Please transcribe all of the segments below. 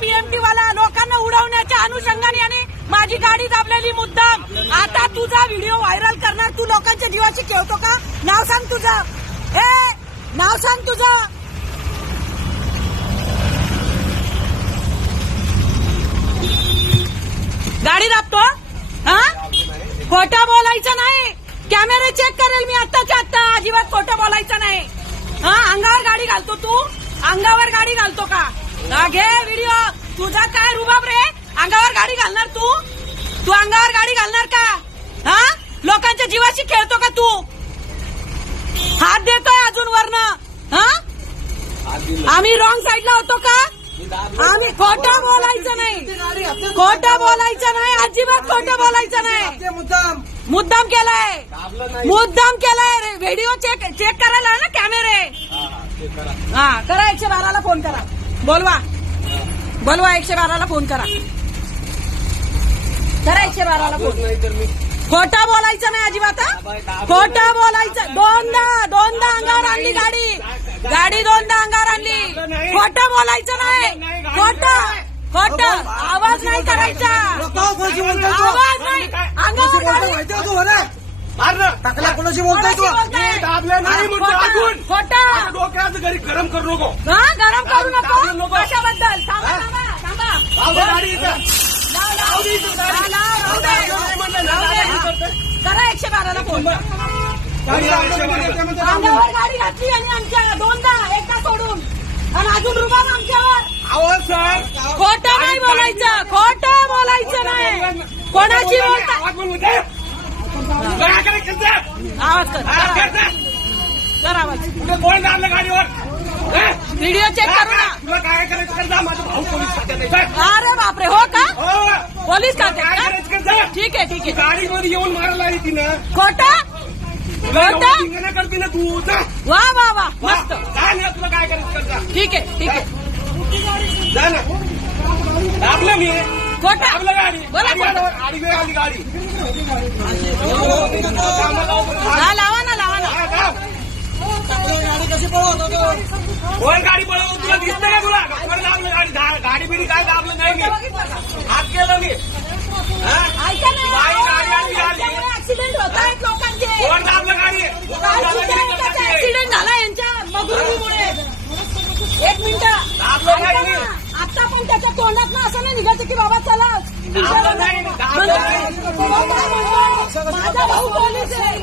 PMT वाला लोकांना उडवण्याच्या अनुषंगाने आणि माझी गाडी दाबलेली मुद्दाम. आता तुझा व्हिडिओ व्हायरल करणार. तू लोकांच्या जीवाशी खेळतो का? नाव सांग तुझं. नाव सांग तुझं. गाडी दाबतो. हा, खोटं बोलायचं नाही. कॅमेरे चेक करेल मी आत्ताच्या आत्ता. अजिबात खोटं बोलायचं नाही. हा, अंगावर गाडी घालतो तू. अंगावर गाडी घालतो का? घे व्हिडिओ. तुझा काय रुबाब रे? अंगावर गाडी घालणार तू? तू अंगावर गाडी घालणार का? हा, लोकांच्या जीवाशी खेळतो का तू? हात देतोय अजून वरनं. हा, आम्ही रॉंग साईडला होतो का? आम्ही खोटं बोलायचं नाही. खोटं बोलायचं नाही. अजिबात खोटं बोलायचं नाही. मुद्दाम केलाय. मुद्दाम केलाय. व्हिडिओ चेक करायला ना कॅमेरे. हा, करा. 112ला फोन करा. बोलवा 112ला फोन करा. 112ला फोन. खोटं बोलायचं नाही अजिबात. खोटं बोलायचं. दोनदा अंगावर आणली गाडी. दोनदा अंगावर आणली. खोटं बोलायचं नाही. खोटं आवाज नाही करायचा. आवाज नाही. अंगावर गाडी टाकला कोणाशी बोलतोय तू? खोटं. डोक्याचं घरी गरम करू नको. हा, गरम करू नको. कशाबद्दल? थांबा. करा 112ला फोन. अंगावर गाडी घातली आणि आमच्या दोनदा एकदा सोडून आणि अजून रुबाब आमच्यावर. खोटं नाही बोलायचं. खोटं बोलायचं नाही. कोणाची बोलता? आवाज कर आवाज. कोण आणलं गाडीवर? व्हिडिओ चेक करू ना. तुला काय करायचं कर जा. माझा भाऊ पोलीस खात्यात आहे. अरे बापरे. हो का? पोलीस खात्यात का? कर जा. ठीक आहे. गाडीमध्ये येऊन मारायला आहे तिनं. खोटं करते ना तू. जा वा मस्त. जा ना. तुला काय करायचं कर जा. ठीक आहे. जा ना. दाबलं मी. खोटं. दाबलं गाडी. बोला. गाडी वेळ आली गाडी. लावा ना. कोण गाडी पळवून तुला दिसतं का? तुला कोण दाबलं गाडी? गाडी बिडी काय दाबलं नाही मी. हात केलं मी. ऐका ना. ऍक्सिडेंट होत आहेत लोकांचे. कोण दाबलं गाडी? ऍक्सिडेंट झाला यांच्या मगरुरीमुळे. एक मिनिट. आता पण त्याच्या तोंडात ना असं नाही निघायचं की बाबा चला. माझा भाऊ पोलीस आहे.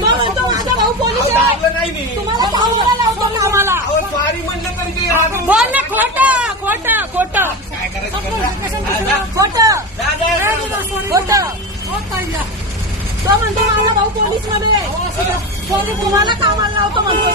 माझा भाऊ पोलीस आहे. तुम्हाला पाहुणा लावतो ना आम्हाला. स्वारी म्हणलं तरी बोल ना. खोटं. तो म्हणतो माझा भाऊ पोलीस मध्ये. तुम्हाला कामाला लावतो म्हणतो.